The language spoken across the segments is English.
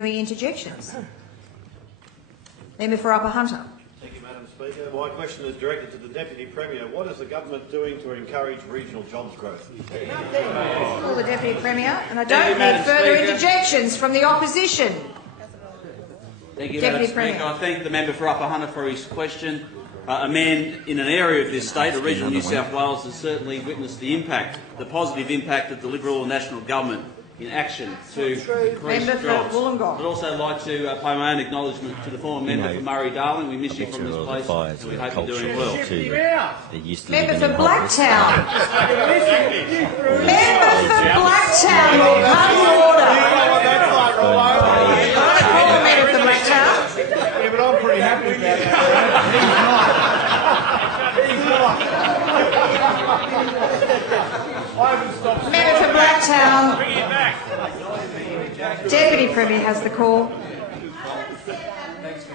Interjections. Member for Upper Hunter. Thank you, Madam Speaker. My question is directed to the Deputy Premier. What is the government doing to encourage regional jobs growth? Call the Deputy Premier, and I don't need further interjections from the opposition. Thank you, Deputy Madam Speaker. I thank the member for Upper Hunter for his question. A man in an area of this state, a regional New South Wales, has certainly witnessed the impact, the positive impact of the Liberal and National Government in action to increase jobs. I'd also like to pay my own acknowledgement to the former member for Murray-Darling. We miss you from this place, and we hope you're doing well. Member for Blacktown. Member for Blacktown will come to order. Member for Blacktown. Yeah, but I'm pretty happy with that. He's not. I haven't stopped. Member for Blacktown. Deputy Premier has the call.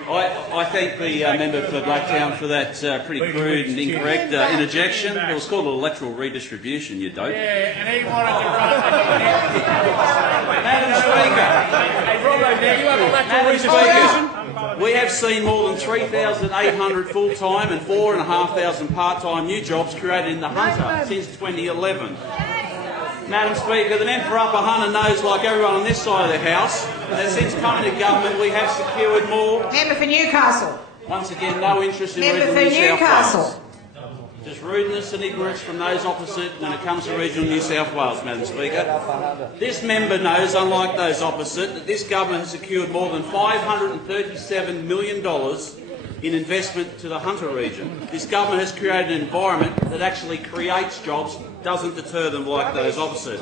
I thank the member for Blacktown for that pretty crude and incorrect interjection. It was called electoral redistribution, you dope. Yeah, and he wanted to run. Madam Speaker, we have seen more than 3,800 full-time and 4,500 part-time new jobs created in the Hunter since 2011. Madam Speaker, the member for Upper Hunter knows, like everyone on this side of the House, that since coming to government we have secured more. Member for Newcastle. Once again, no interest in Member regional for New South Newcastle. Wales. Just rudeness and ignorance from those opposite when it comes to regional New South Wales, Madam Speaker. This member knows, unlike those opposite, that this government has secured more than $537 million in investment to the Hunter region. This government has created an environment that actually creates jobs, doesn't deter them like those opposite.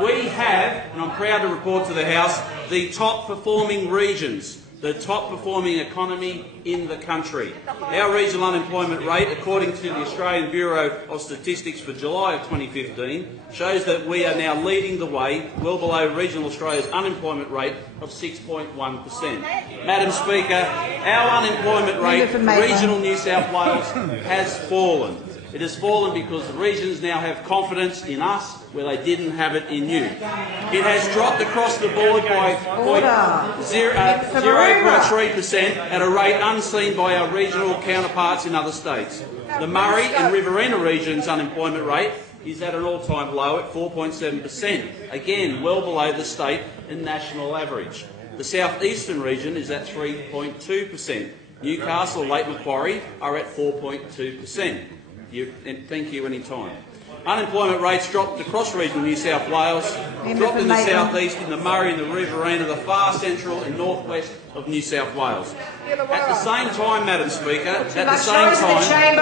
We have, and I'm proud to report to the House, the top performing regions, the top performing economy in the country. Our regional unemployment rate, according to the Australian Bureau of Statistics for July of 2015, shows that we are now leading the way, well below regional Australia's unemployment rate of 6.1%. Madam Speaker, our unemployment rate for regional New South Wales has fallen. It has fallen because the regions now have confidence in us where they didn't have it in you. It has dropped across the board by 0.3% at a rate unseen by our regional counterparts in other states. The Murray and Riverina region's unemployment rate is at an all-time low at 4.7%, again well below the state and national average. The South Eastern region is at 3.2%. Newcastle, Lake Macquarie are at 4.2%. Thank you any time. Unemployment rates dropped across regional New South Wales, dropped in the South East, in the Murray and the Riverina, the far central and northwest of New South Wales. At the same time, Madam Speaker, at the same time...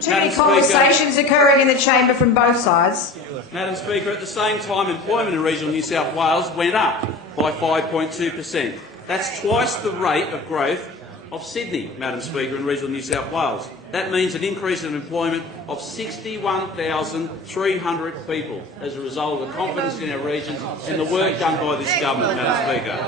Too many conversations occurring in the chamber from both sides. Madam Speaker, at the same time, employment in regional New South Wales went up by 5.2%. That's twice the rate of growth of Sydney, Madam Speaker, in regional New South Wales. That means an increase in employment of 61,300 people as a result of the confidence in our regions and the work done by this government, Madam Speaker.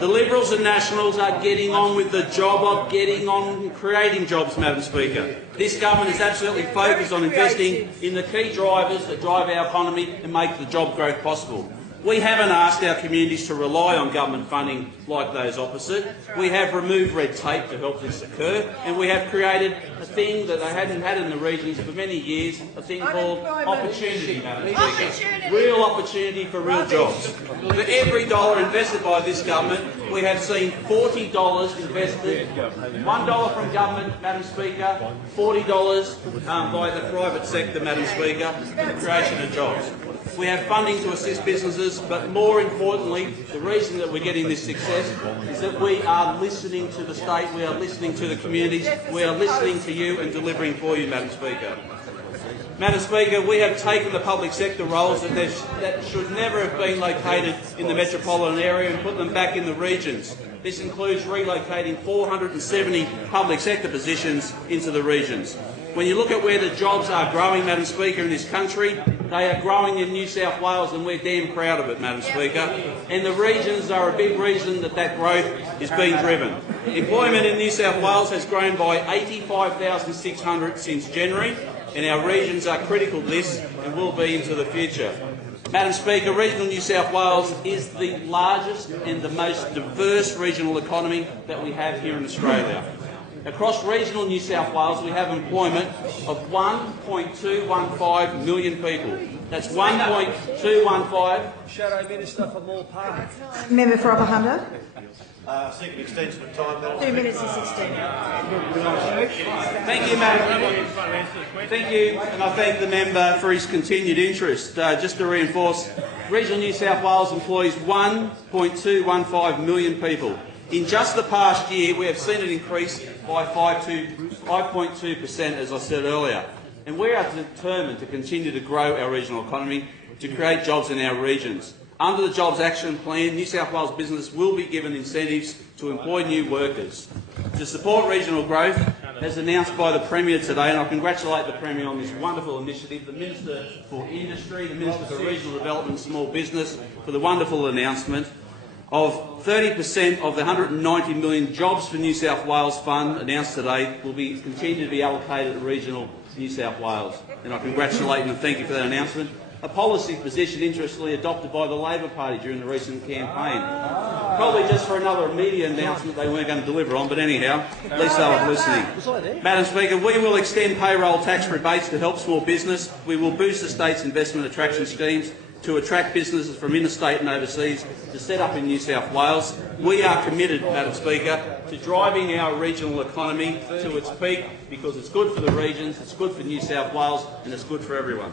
The Liberals and Nationals are getting on with the job of getting on creating jobs, Madam Speaker. This government is absolutely focused on investing in the key drivers that drive our economy and make the job growth possible. We haven't asked our communities to rely on government funding like those opposite. We have removed red tape to help this occur, and we have created a thing that they hadn't had in the regions for many years, a thing called opportunity, Madam Speaker. Real opportunity for real jobs. For every dollar invested by this government, we have seen $40 invested, $1 from government, Madam Speaker, $40 by the private sector, Madam Speaker, for the creation of jobs. We have funding to assist businesses, but more importantly, the reason that we're getting this success is that we are listening to the state, we are listening to the communities, we are listening to you and delivering for you, Madam Speaker. Madam Speaker, we have taken the public sector roles that should never have been located in the metropolitan area and put them back in the regions. This includes relocating 470 public sector positions into the regions. When you look at where the jobs are growing, Madam Speaker, in this country, they are growing in New South Wales, and we're damn proud of it, Madam Speaker. And the regions are a big reason that that growth is being driven. Employment in New South Wales has grown by 85,600 since January, and our regions are critical to this and will be into the future. Madam Speaker, regional New South Wales is the largest and the most diverse regional economy that we have here in Australia. Across regional New South Wales, we have employment of 1.215 million people. That's 1.215. Shadow Minister for Moore Park. Member for Upper Hunter. Seek an extension of time, Madam 2 minutes and 16. Thank you, Madam. Thank you, and I thank the member for his continued interest. Just to reinforce, regional New South Wales employs 1.215 million people. In just the past year, we have seen it increase by 5.2%, as I said earlier. And we are determined to continue to grow our regional economy, to create jobs in our regions. Under the Jobs Action Plan, New South Wales business will be given incentives to employ new workers. To support regional growth, as announced by the Premier today, and I congratulate the Premier on this wonderful initiative, the Minister for Industry, the Minister for Regional Development and Small Business, for the wonderful announcement of 30% of the 190 million Jobs for New South Wales Fund announced today will continue to be allocated to regional New South Wales. And I congratulate and thank you for that announcement. A policy position, interestingly, adopted by the Labor Party during the recent campaign. Probably just for another media announcement they weren't going to deliver on, but anyhow, at least they were listening. Madam Speaker, we will extend payroll tax rebates to help small business. We will boost the state's investment attraction schemes to attract businesses from interstate and overseas to set up in New South Wales. We are committed, Madam Speaker, to driving our regional economy to its peak because it's good for the regions, it's good for New South Wales and it's good for everyone.